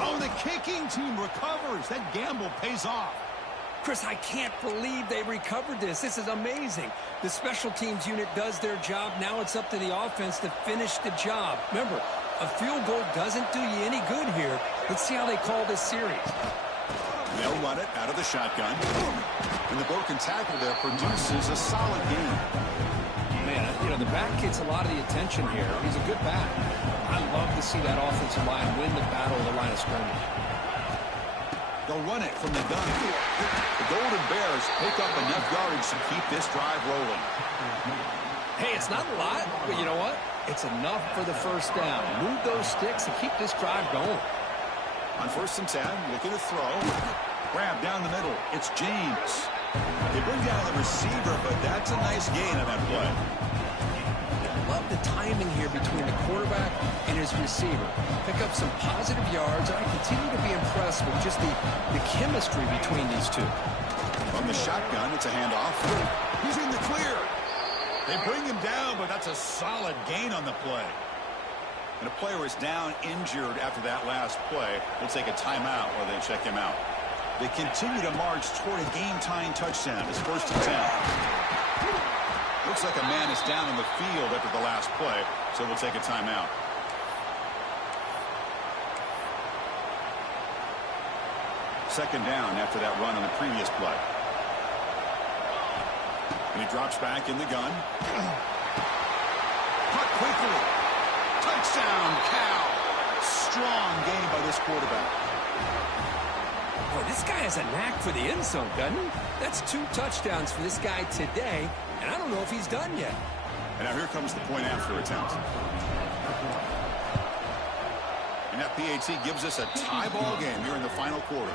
Oh, the kicking team recovers. That gamble pays off. Chris, I can't believe they recovered this. This is amazing. The special teams unit does their job. Now it's up to the offense to finish the job. Remember, a field goal doesn't do you any good here. Let's see how they call this series. They'll run it out of the shotgun. And the broken tackle there produces a solid game. Man, you know, the back gets a lot of the attention here. He's a good back. I love to see that offensive line win the battle of the line of scrimmage. They'll run it from the gun. The Golden Bears pick up enough yardage to keep this drive rolling. Hey, it's not a lot, but you know what? It's enough for the first down. Move those sticks and keep this drive going. On 1st and 10, looking to throw. Grab down the middle. It's James. They bring down the receiver, but that's a nice gain on that play. Love the timing here between the quarterback and his receiver. Pick up some positive yards, and I continue to be impressed with just the chemistry between these two. From the shotgun, it's a handoff. He's in the clear. They bring him down, but that's a solid gain on the play. And a player is down injured after that last play. We'll take a timeout while they check him out. They continue to march toward a game-tying touchdown. It's 1st and 10. Looks like a man is down on the field after the last play, so we'll take a timeout. Second down after that run on the previous play. And he drops back in the gun. Cut quickly. Touchdown, Cal. Strong game by this quarterback. Boy, this guy has a knack for the end zone, doesn't he? That's 2 touchdowns for this guy today, and I don't know if he's done yet. And now here comes the point after attempt. And that PAT gives us a tie ball game here in the final quarter.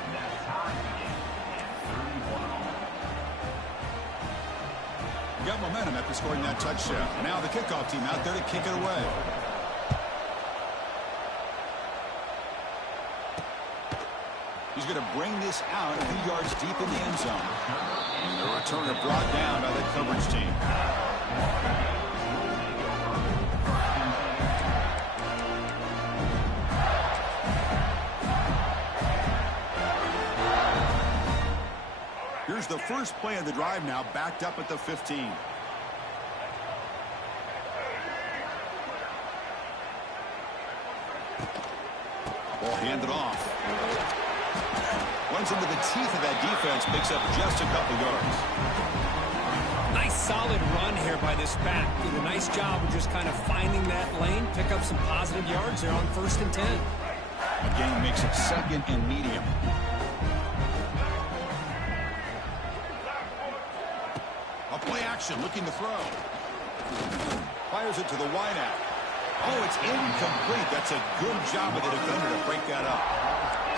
We got momentum after scoring that touchdown. And now the kickoff team out there to kick it away. He's going to bring this out a few yards deep in the end zone. And the returner brought down by the coverage team. Here's the first play of the drive now, backed up at the 15. Ball handed off. Runs into the teeth of that defense, picks up just a couple yards. Nice solid run here by this back. Did a nice job of just kind of finding that lane, pick up some positive yards there on 1st and 10. Again, makes it 2nd and medium. A play action, looking to throw. Fires it to the wideout. Oh, it's incomplete. That's a good job of the defender to break that up.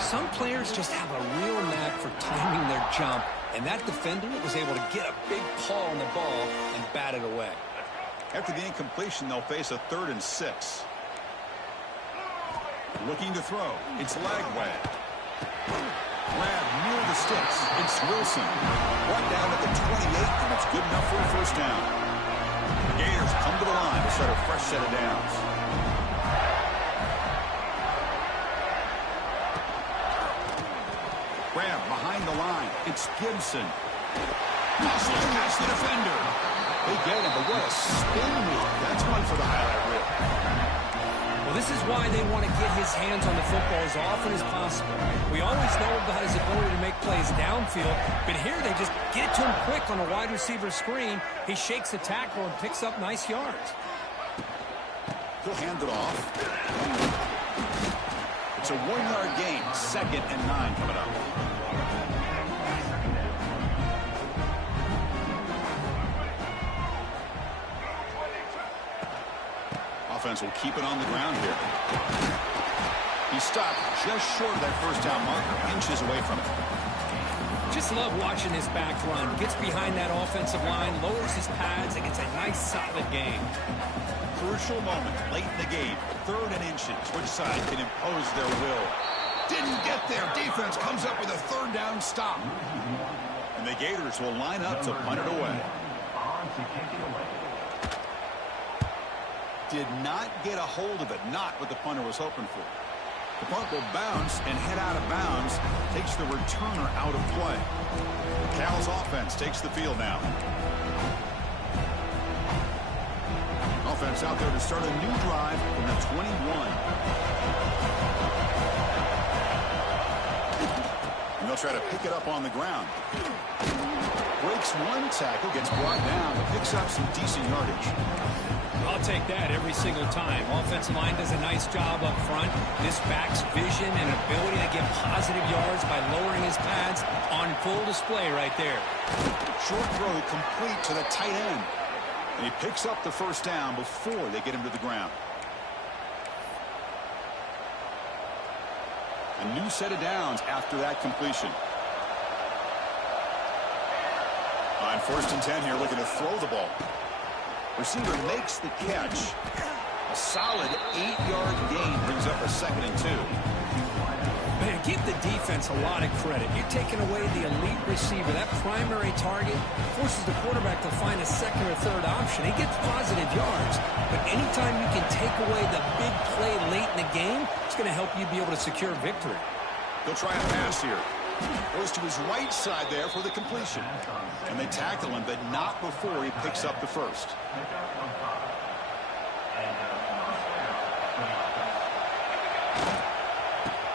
Some players just have a real knack for timing their jump, and that defender was able to get a big paw on the ball and bat it away. After the incompletion, they'll face a 3rd and 6. Looking to throw. It's Lagway. Grab near the sticks. It's Wilson. Brought down at the 28, and it's good enough for a 1st down. The Gators come to the line to start a fresh set of downs. Grab behind the line. It's Gibson. Muscles past the defender. They get him, but what a spin move. That's one for the highlight reel. Well, this is why they want to get his hands on the football as often as possible. We always know about his ability to make plays downfield, but here they just get it to him quick on a wide receiver screen. He shakes the tackle and picks up nice yards. He'll hand it off. It's a 1-yard gain. 2nd and 9 coming up. Offense will keep it on the ground here. He stopped just short of that 1st down marker, inches away from it. Just love watching this back run. Gets behind that offensive line, lowers his pads, and gets a nice solid gain. Crucial moment late in the game. 3rd and inches. Which side can impose their will? Didn't get there. Defense comes up with a 3rd down stop. And the Gators will line up to punt it away. Did not get a hold of it. Not what the punter was hoping for. The punt will bounce and head out of bounds. Takes the returner out of play. Cal's offense takes the field now. Offense out there to start a new drive from the 21. And they'll try to pick it up on the ground. Breaks one tackle, gets brought down, but picks up some decent yardage. I'll take that every single time. Offensive line does a nice job up front. This back's vision and ability to get positive yards by lowering his pads on full display right there. Short throw complete to the tight end. And he picks up the 1st down before they get him to the ground. A new set of downs after that completion. On 1st and 10 here, looking to throw the ball. Receiver makes the catch. A solid 8-yard gain brings up a 2nd and 2. Big Give the defense a lot of credit. You're taking away the elite receiver. That primary target forces the quarterback to find a second or third option. He gets positive yards, but anytime you can take away the big play late in the game, it's going to help you be able to secure victory. He'll try a pass here. Goes to his right side there for the completion. And they tackle him, but not before he picks up the first.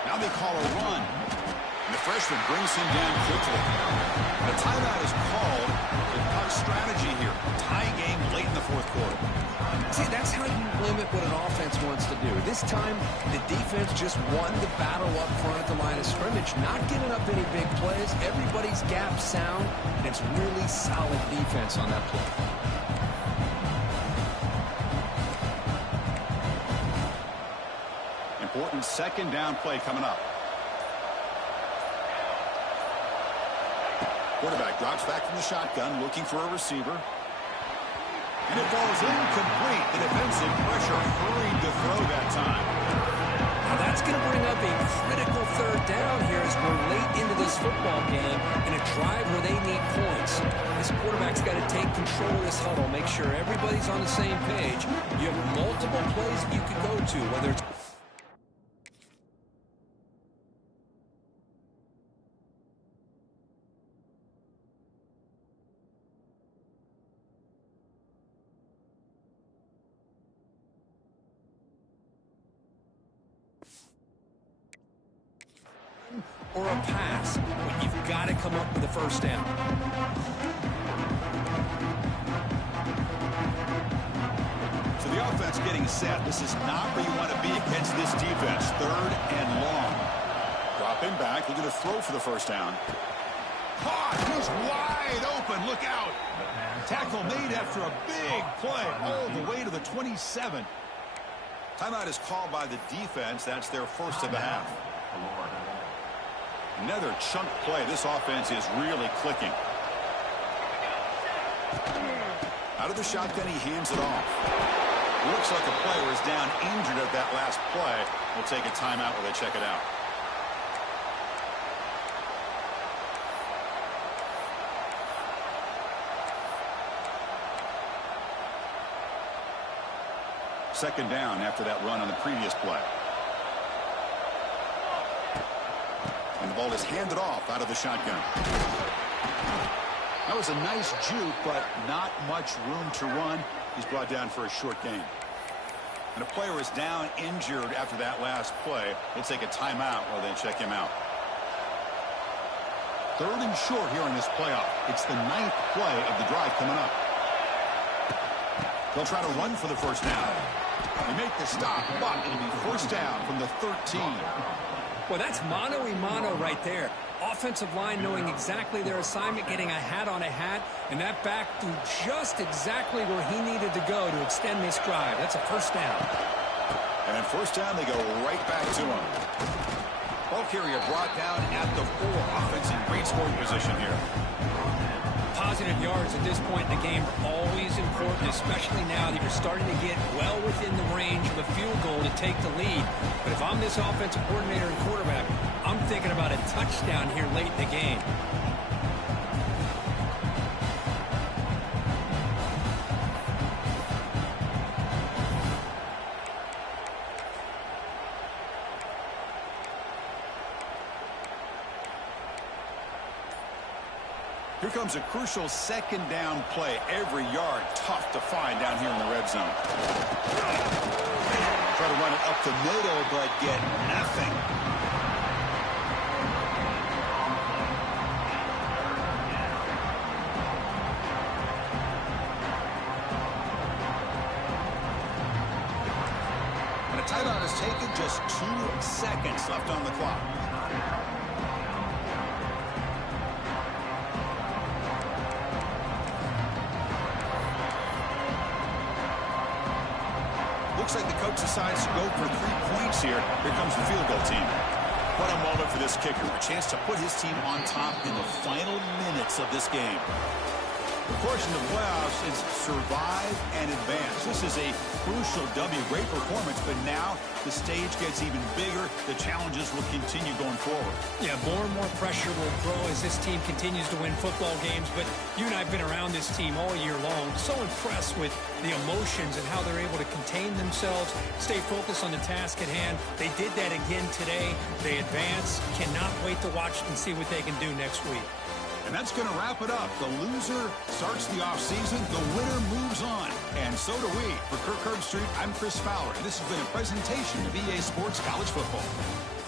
Now they call a run. And the freshman brings him down quickly. The timeout is called. They've got strategy here. Tie game late in the fourth quarter. See, that's how you limit what an offense wants to do. This time, the defense just won the battle up front at the line of scrimmage, not giving up any big plays. Everybody's gap sound, and it's really solid defense on that play. Important second down play coming up. Quarterback drops back from the shotgun, looking for a receiver. And it falls incomplete. The defensive pressure hurried to throw that time. Now that's going to bring up a critical third down here as we're late into this football game in a drive where they need points. This quarterback's got to take control of this huddle, make sure everybody's on the same page. You have multiple plays that you could go to, whether it's or a pass, but you've got to come up with a first down. So the offense getting set. This is not where you want to be against this defense. Third and long. Drop him back. Looking to throw for the first down. Caught. He's wide open. Look out. Tackle made after a big play all the way to the 27. Timeout is called by the defense. That's their first of the half. Another chunk play. This offense is really clicking. Out of the shotgun, he hands it off. Looks like a player is down injured at that last play. We'll take a timeout while they check it out. Second down after that run on the previous play. And the ball is handed off out of the shotgun. That was a nice juke, but not much room to run. He's brought down for a short gain. And a player is down injured after that last play. We'll take a timeout while they check him out. Third and short here in this playoff. It's the 9th play of the drive coming up. They'll try to run for the first down. They make the stop, but it'll be first down from the 13. Well, that's mano-a-mano right there. Offensive line knowing exactly their assignment, getting a hat on a hat, and that back threw just exactly where he needed to go to extend this drive. That's a first down. And then first down, they go right back to him. Ball carrier brought down at the 4. Offense in great scoring position here. Positive yards at this point in the game are always important, especially now that you're starting to get well within the range of a field goal to take the lead. But if I'm this offensive coordinator and quarterback, I'm thinking about a touchdown here late in the game. Here comes a crucial second down play. Every yard tough to find down here in the red zone. Try to run it up the middle, but get nothing. And a timeout is taken. Just 2 seconds left on the clock. Looks like the coach decides to go for 3 points here. Here comes the field goal team. What a moment for this kicker. A chance to put his team on top in the final minutes of this game. Of course, in the playoffs, it's survive and advance. This is a crucial W. Great performance, but now the stage gets even bigger. The challenges will continue going forward. Yeah, more and more pressure will grow as this team continues to win football games, but you and I have been around this team all year long. So impressed with the emotions and how they're able to contain themselves, stay focused on the task at hand. They did that again today. They advance. Cannot wait to watch and see what they can do next week. And that's going to wrap it up. The loser starts the offseason. The winner moves on. And so do we. For Kirk Herbstreit, I'm Chris Fowler. And this has been a presentation of EA Sports College Football.